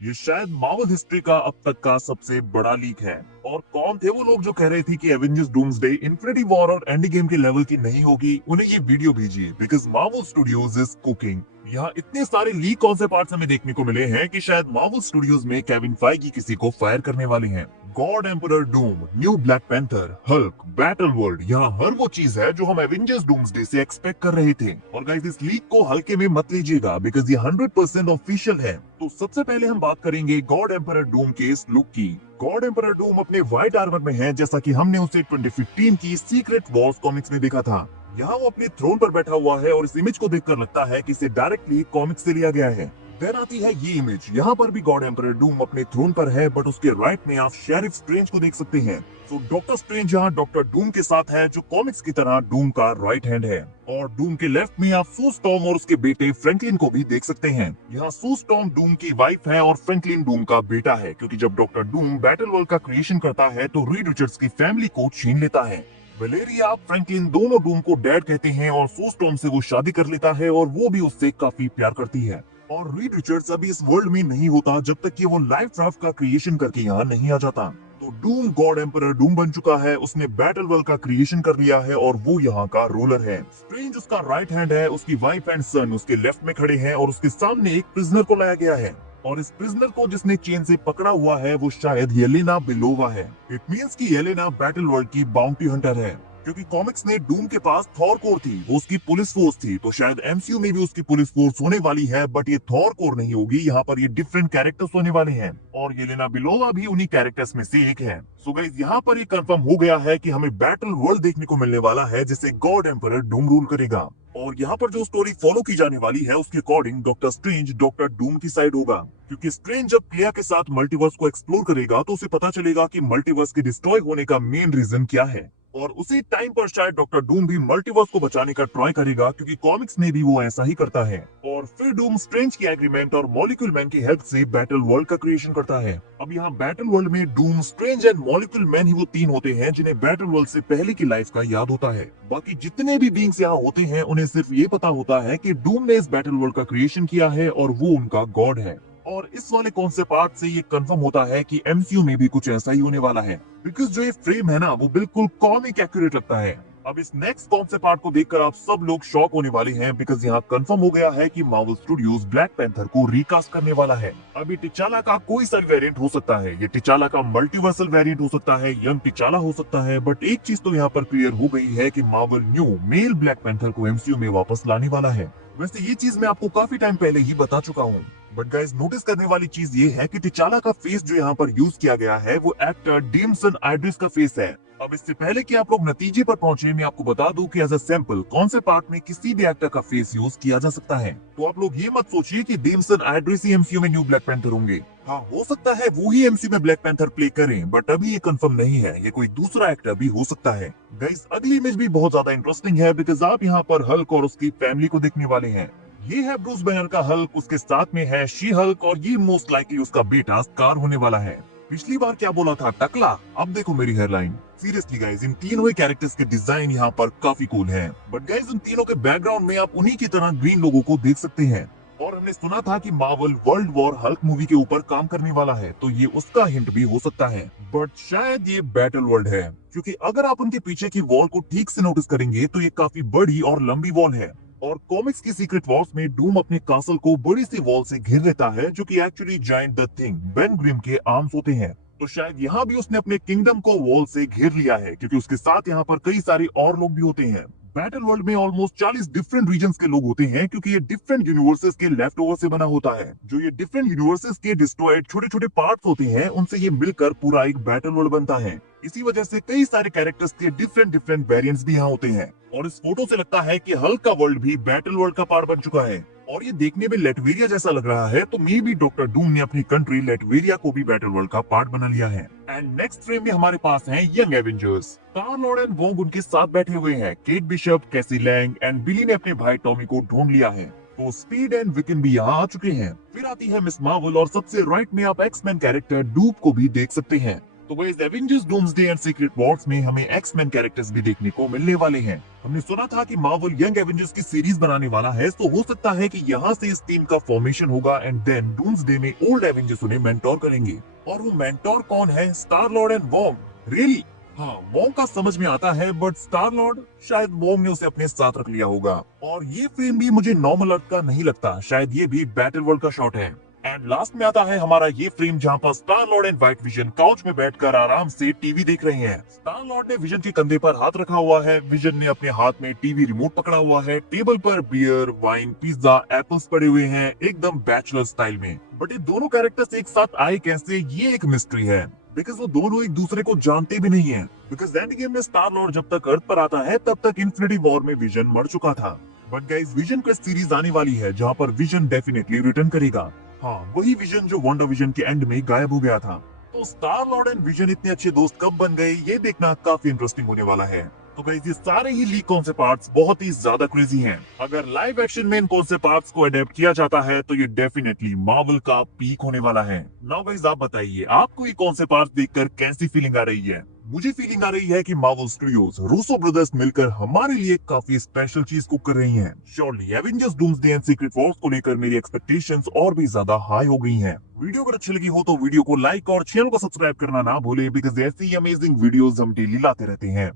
ये शायद Marvel history का अब तक का सबसे बड़ा लीक है। और कौन थे वो लोग जो कह रहे थे कि एवेंजर्स डूम्सडे इन्फिनिटी वॉर और एंड गेम के लेवल की नहीं होगी, उन्हें ये वीडियो भेजिए because Marvel studios is cooking. यहाँ इतने सारे लीक कौन से पार्ट्स हमें देखने को मिले हैं कि शायद मार्वल स्टूडियोज में केविन फाइगी किसी को फायर करने वाले हैं। God emperor Doom, new black panther, Hulk, battle world, यहाँ हर वो चीज है जो हम एवेंजर्स डूम्सडे से एक्सपेक्ट कर रहे थे। और गाइस, इस लीक को हल्के में मत लीजिएगा बिकॉज ये 100% ऑफिशियल है। तो सबसे पहले हम बात करेंगे गॉड एम्परर डूम के इस लुक की। गॉड एम्परर डूम अपने व्हाइट आर्मर में है, जैसा कि हमने उसे 2015 की सीक्रेट वॉर्स कॉमिक्स में देखा था। यहाँ वो अपने थ्रोन पर बैठा हुआ है और इस इमेज को देखकर लगता है कि इसे डायरेक्टली कॉमिक्स से लिया गया है। देन आती है ये इमेज। यहाँ पर भी गॉड एम्परर डूम अपने थ्रोन पर है, बट उसके राइट में आप शेरिफ स्ट्रेंज को देख सकते हैं। तो डॉक्टर स्ट्रेंज यहाँ डॉक्टर डूम के साथ है, जो कॉमिक्स की तरह डूम का राइट हैंड है। और डूम के लेफ्ट में आप सू स्टॉर्म और उसके बेटे फ्रैंकलिन को भी देख सकते हैं। यहाँ सू स्टॉर्म डूम की वाइफ है और फ्रैंकलिन डूम का बेटा है, क्योंकि जब डॉक्टर डूम बैटल वर्ल्ड का क्रिएशन करता है तो रीड रिचर्ड्स की फैमिली को छीन लेता है। वलेरिया, फ्रैंकलिन दोनों डूम को डैड कहते हैं और सू स्टॉर्म से वो शादी कर लेता है और वो भी उससे काफी प्यार करती है। और रीड रिचर्ड्स अभी इस वर्ल्ड में नहीं होता जब तक कि वो लाइफ ड्राफ्ट का क्रिएशन करके यहाँ नहीं आ जाता। तो डूम गॉड एम्परर डूम बन चुका है, उसने बैटल वर्ल्ड का क्रिएशन कर लिया है और वो यहाँ का रूलर है। स्ट्रेंज उसका राइट हैंड है, उसकी वाइफ एंड सन उसके लेफ्ट में खड़े हैं और उसके सामने एक प्रिजनर को लाया गया है। और इस प्रिजनर को जिसने चेन से पकड़ा हुआ है वो शायद येलेना बेलोवा है। इट मींस कि येलेना बैटल वर्ल्ड की बाउंटी हंटर है, क्योंकि कॉमिक्स में डूम के पास थॉर कोर थी, वो उसकी पुलिस फोर्स थी। तो शायद एमसीयू में भी उसकी पुलिस फोर्स होने वाली है, बट ये थॉर कोर नहीं होगी। यहाँ पर ये डिफरेंट कैरेक्टर्स होने वाले हैं और येलेना बिलोवा भी उन्हीं कैरेक्टर्स में से एक है। सो गाइस, यहाँ पर ये कंफर्म हो गया है कि हमें बैटल वर्ल्ड देखने को मिलने वाला है, जिसे गॉड एम्परर डूम रूल करेगा। और यहाँ पर जो स्टोरी फॉलो की जाने वाली है उसके according doctor strange doctor Doom की साइड होगा, क्योंकि स्ट्रेंज जब क्लिया के साथ मल्टीवर्स को एक्सप्लोर करेगा तो उसे पता चलेगा कि मल्टीवर्स के डिस्ट्रॉय होने का मेन रीजन क्या है। और उसी टाइम पर शायद डॉक्टर डूम भी मल्टीवर्स को बचाने का ट्राई करेगा, क्योंकि कॉमिक्स में भी वो ऐसा ही करता है। और फिर डूम स्ट्रेंज की एग्रीमेंट और मॉलिक्यूल मैन की हेल्प से बैटल वर्ल्ड का क्रिएशन करता है। अब यहाँ बैटल वर्ल्ड में Doom, Strange and Molecule Man ही वो तीन होते हैं जिन्हें बैटल वर्ल्ड से पहले की लाइफ का याद होता है। बाकी जितने भी बींग्स यहाँ होते हैं उन्हें सिर्फ ये पता होता है कि डूम ने इस बैटल वर्ल्ड का क्रिएशन किया है और वो उनका गॉड है। और इस वाले कॉन्सेप्ट पार्ट से ये कंफर्म होता है कि एमसीयू में भी कुछ ऐसा ही होने वाला है, बिकॉज जो ये फ्रेम है ना वो बिल्कुल कॉमिक एक्यूरेट लगता है। अब इस नेक्स्ट कॉन्सेप्ट पार्ट को देखकर आप सब लोग शॉक होने वाले हैं, बिकॉज यहाँ कंफर्म हो गया है कि मार्वल स्टूडियोज ब्लैक पैंथर को रिकास्ट करने वाला है। अभी टिचाला का कोई सा वेरिएंट हो सकता है, ये टिचाला का मल्टीवर्सल वेरिएंट हो सकता है, यंग टिचाला हो सकता है, बट एक चीज तो यहाँ पर क्लियर हो गई है कि Marvel new male black panther को एमसीयू में वापस लाने वाला है। वैसे ये चीज मैं आपको काफी टाइम पहले ही बता चुका हूँ, बट गाइस नोटिस करने वाली चीज ये है कि टिचाला का फेस जो यहाँ पर यूज किया गया है वो एक्टर डेमसन आइड्रिस का फेस है। अब इससे पहले कि आप लोग नतीजे पर पहुंचे, मैं आपको बता दूं कि एज अ सैंपल कौन से पार्ट में किसी भी एक्टर का फेस यूज किया जा सकता है। तो आप लोग ये मत सोचिए कि डेमसन आइड्रिस ही एमसीयू में न्यू ब्लैक पैंथर होंगे। हाँ, हो सकता है वो ही एमसीयू में ब्लैक पैंथर प्ले करें, बट अभी ये कंफर्म नहीं है, ये कोई दूसरा एक्टर भी हो सकता है। गाइस, अगली इमेज भी बहुत ज्यादा इंटरेस्टिंग है, बिकॉज आप यहाँ पर हल्क और उसकी फैमिली को देखने वाले हैं। ये है ब्रूस बैनर का हल्क, उसके साथ में है शी हल्क और ये मोस्ट लाइकली उसका बेटा स्कार होने वाला है। पिछली बार क्या बोला था, टकला? अब देखो मेरी हेडलाइन। सीरियसली गाइस, इन तीनों ही कैरेक्टर्स के डिजाइन यहाँ पर काफी कूल हैं। बट गाइस, इन तीनों के बैकग्राउंड में आप उन्हीं की तरह ग्रीन लोगों को देख सकते हैं। और हमने सुना था कि Marvel world war Hulk movie के ऊपर काम करने वाला है, तो ये उसका हिंट भी हो सकता है। बट शायद ये बैटल वर्ल्ड है, क्योंकि अगर आप उनके पीछे की वॉल को ठीक से नोटिस करेंगे तो ये काफी बड़ी और लंबी वॉल है। और कॉमिक्स की सीक्रेट वॉर्स में डूम अपने कासल को बड़ी सी वॉल से घेर लेता है, जो कि actually giant the thing Ben Grimm के आर्म्स होते हैं। तो शायद यहाँ भी उसने अपने किंगडम को वॉल से घेर लिया है, क्योंकि उसके साथ यहाँ पर कई सारे और लोग भी होते हैं। बैटल वर्ल्ड में ऑलमोस्ट 40 डिफरेंट रीजन्स के लोग होते हैं, क्योंकि ये डिफरेंट यूनिवर्सेस के लेफ्ट ओवर से बना होता है। जो ये डिफरेंट यूनिवर्सेस के डिस्ट्रॉयड छोटे छोटे पार्ट्स होते हैं, उनसे ये मिलकर पूरा एक बैटल वर्ल्ड बनता है। इसी वजह से कई सारे कैरेक्टर्स के डिफरेंट डिफरेंट वेरिएंट्स भी यहाँ होते हैं। और इस फोटो से लगता है कि हल्क का वर्ल्ड भी बैटल वर्ल्ड का पार्ट बन चुका है। और ये देखने में लेटवेरिया जैसा लग रहा है, तो मे बी डॉक्टर डूम ने अपनी कंट्री लेटवेरिया को भी बैटल वर्ल्ड का पार्ट बना लिया है। एंड नेक्स्ट फ्रेम में हमारे पास हैं young Avengers. Star Lord and Wong उनके साथ बैठे हुए हैं। केट बिशप, कैसी लैंग एंड बिली ने अपने भाई टॉमी को ढूंढ लिया है। तो स्पीड एंड विकन भी यहाँ आ चुके हैं। फिर आती है मिस मार्वल और सबसे राइट में आप एक्समैन कैरेक्टर डूब को भी देख सकते हैं। तो guys Avengers doomsday and secret Wars में हमें एक्स-मैन कैरेक्टर्स भी देखने को मिलने वाले हैं। हमने सुना था कि मार्वल यंग एवेंजर्स की सीरीज बनाने वाला है, तो हो सकता है कि यहाँ से इस टीम का फॉर्मेशन होगा एंड देन डूम्सडे में ओल्ड एवेंजर्स उन्हें मेंटोर करेंगे। और वो मेंटोर कौन है? Star Lord and Wong. Really? हाँ, वॉन्ग का समझ में आता है, बट स्टार लॉर्ड शायद वॉन्ग ने उसे अपने साथ रख लिया होगा। और ये फ्रेम भी मुझे नॉर्मल अर्थ का नहीं लगता, शायद ये भी बैटल वर्ल्ड का शॉट है। एंड लास्ट में आता है हमारा ये फ्रेम जहाँ पर star Lord and white vision couch में बैठकर आराम से टीवी देख रहे हैं। स्टार लॉर्ड ने विजन के कंधे पर हाथ रखा हुआ है, विजन ने अपने हाथ में टीवी रिमोट पकड़ा हुआ है, टेबल पर बियर, वाइन, पिज्जा, एप्पल्स पड़े हुए हैं, एकदम बैचलर स्टाइल में। बट ये दोनों कैरेक्टर्स एक साथ आए कैसे, ये एक मिस्ट्री है, बिकॉज वो दोनों एक दूसरे को जानते भी नहीं है। बिकॉज एंड गेम में स्टार लॉर्ड जब तक अर्थ पर आता है तब तक इन्फिनिटी वॉर में विजन मर चुका था। But guys vision quest series आने वाली है जहाँ पर विजन डेफिनेटली रिटर्न करेगा। हाँ, वही विजन जो वंडर विजन के एंड में गायब हो गया था। तो स्टार लॉर्ड एंड विजन इतने अच्छे दोस्त कब बन गए, ये देखना काफी इंटरेस्टिंग होने वाला है। तो गाइस ये सारे ही लीक कॉन्सेप्ट आर्ट्स बहुत ही ज्यादा क्रेजी हैं। अगर लाइव एक्शन में इन कॉन्सेप्ट आर्ट्स को अडेप्ट किया जाता है तो ये डेफिनेटली मार्वल का पीक होने वाला है। नाउ गाइस आप बताइए, आपको ये कॉन्सेप्ट आर्ट्स देखकर कैसी फीलिंग आ रही है? मुझे फीलिंग आ रही है कि मार्वल स्टूडियोज रूसो ब्रदर्स मिलकर हमारे लिए काफी स्पेशल चीज कुक कर रही हैं। Surely Avengers doomsday and secret Wars को लेकर मेरी एक्सपेक्टेशंस और भी ज्यादा हाई हो गई हैं। वीडियो अगर अच्छी लगी हो तो वीडियो को लाइक और चैनल को सब्सक्राइब करना ना भूले, बिकॉज ऐसी अमेजिंग वीडियोस हम डेली लाते रहते हैं।